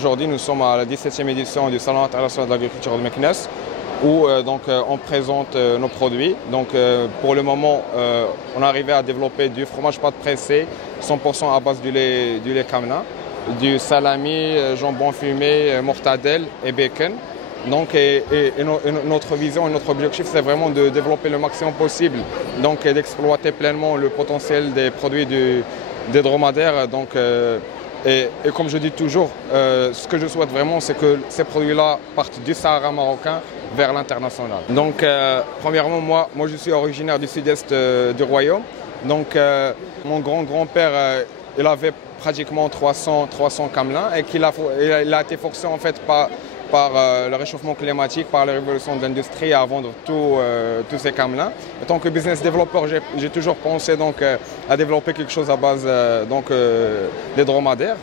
aujourd'hui, nous sommes à la 17e édition du Salon international de l'agriculture de Meknès, où on présente nos produits. Donc, pour le moment, on est arrivé à développer du fromage pâte pressé, 100% à base du lait Kamna, du salami, jambon fumé, mortadelle et bacon. Donc, notre vision et notre objectif, c'est vraiment de développer le maximum possible, donc d'exploiter pleinement le potentiel des produits des dromadaires. Donc, et comme je dis toujours, ce que je souhaite vraiment, c'est que ces produits-là partent du Sahara marocain vers l'international. Donc, premièrement, moi, je suis originaire du sud-est du royaume. Donc, mon grand-grand-père, il avait pratiquement 300 camelins et il a été forcé en fait par le réchauffement climatique, par la révolution de l'industrie à vendre tous ces camelins. En tant que business developer, j'ai toujours pensé donc, à développer quelque chose à base des dromadaires.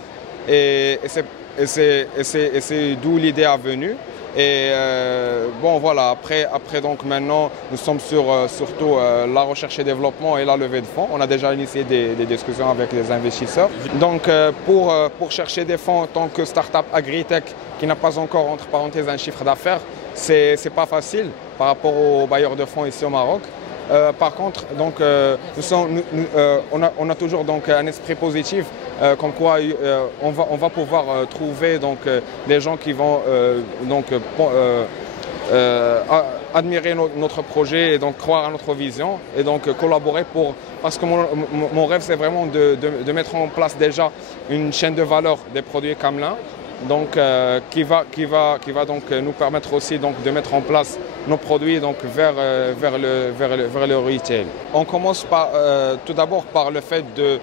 Et c'est d'où l'idée est venue. Et bon voilà, après donc maintenant nous sommes sur surtout la recherche et développement et la levée de fonds. On a déjà initié des discussions avec les investisseurs. Donc pour chercher des fonds en tant que start-up agritech qui n'a pas encore entre parenthèses un chiffre d'affaires, c'est pas facile par rapport aux bailleurs de fonds ici au Maroc. Par contre, donc, on a toujours donc, un esprit positif, comme quoi on va pouvoir trouver donc, des gens qui vont admirer notre projet et donc croire à notre vision et donc collaborer parce que mon rêve c'est vraiment de mettre en place déjà une chaîne de valeur des produits camelins. Donc, qui va donc nous permettre aussi donc, de mettre en place nos produits donc, vers le retail. On commence tout d'abord par le fait de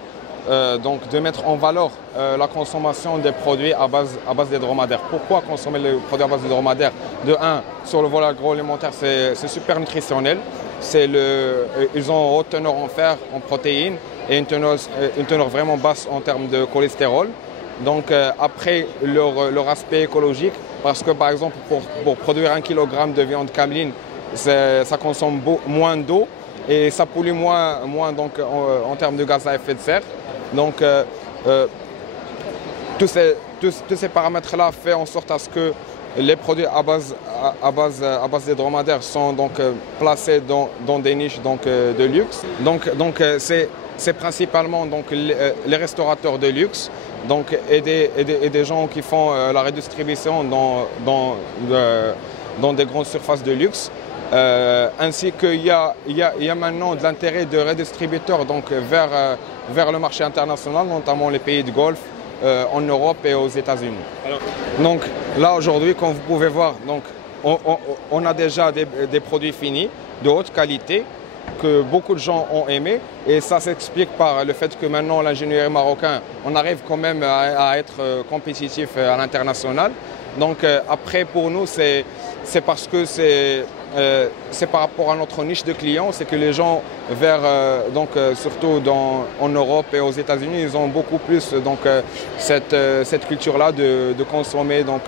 mettre en valeur la consommation des produits à base des dromadaires. Pourquoi consommer les produits à base des dromadaires? De un, sur le volet agroalimentaire, c'est super nutritionnel. Ils ont haute teneur en fer, en protéines et une teneur vraiment basse en termes de cholestérol. Donc après leur aspect écologique, parce que par exemple pour produire 1 kg de viande cameline, ça consomme moins d'eau et ça pollue moins donc, en termes de gaz à effet de serre. Donc tous ces paramètres-là font en sorte à ce que les produits à base des dromadaires sont donc placés dans des niches donc, de luxe. Donc c'est principalement donc, les restaurateurs de luxe donc, et des gens qui font la redistribution dans des grandes surfaces de luxe. Ainsi qu'il y a maintenant de l'intérêt de redistributeurs donc, vers le marché international, notamment les pays de Golfe, en Europe et aux États-Unis. Donc là aujourd'hui, comme vous pouvez voir, donc, on a déjà des produits finis de haute qualité que beaucoup de gens ont aimé et ça s'explique par le fait que maintenant l'ingénierie marocain, on arrive quand même à être compétitif à l'international. Donc après pour nous c'est parce que c'est par rapport à notre niche de clients, c'est que les gens surtout en Europe et aux États-Unis, ils ont beaucoup plus donc, cette culture-là de consommer donc,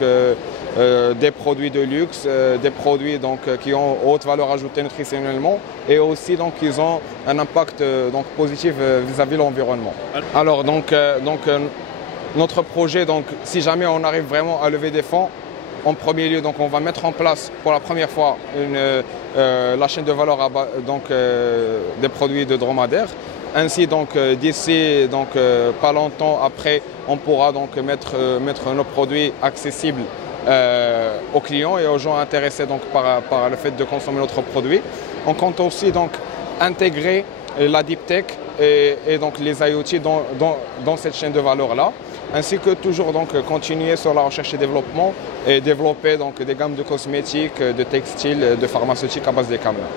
des produits de luxe, des produits donc, qui ont haute valeur ajoutée nutritionnellement et aussi donc, ils ont un impact donc, positif vis-à-vis de l'environnement. Alors donc, notre projet, donc, si jamais on arrive vraiment à lever des fonds, en premier lieu, donc, on va mettre en place pour la première fois la chaîne de valeur des produits de dromadaires. Ainsi, d'ici pas longtemps après, on pourra donc, mettre nos produits accessibles aux clients et aux gens intéressés donc, par le fait de consommer notre produit. On compte aussi donc, intégrer la deep tech et donc, les IoT dans cette chaîne de valeur-là. Ainsi que toujours donc, continuer sur la recherche et développement et développer donc, des gammes de cosmétiques, de textiles, de pharmaceutiques à base des camelins.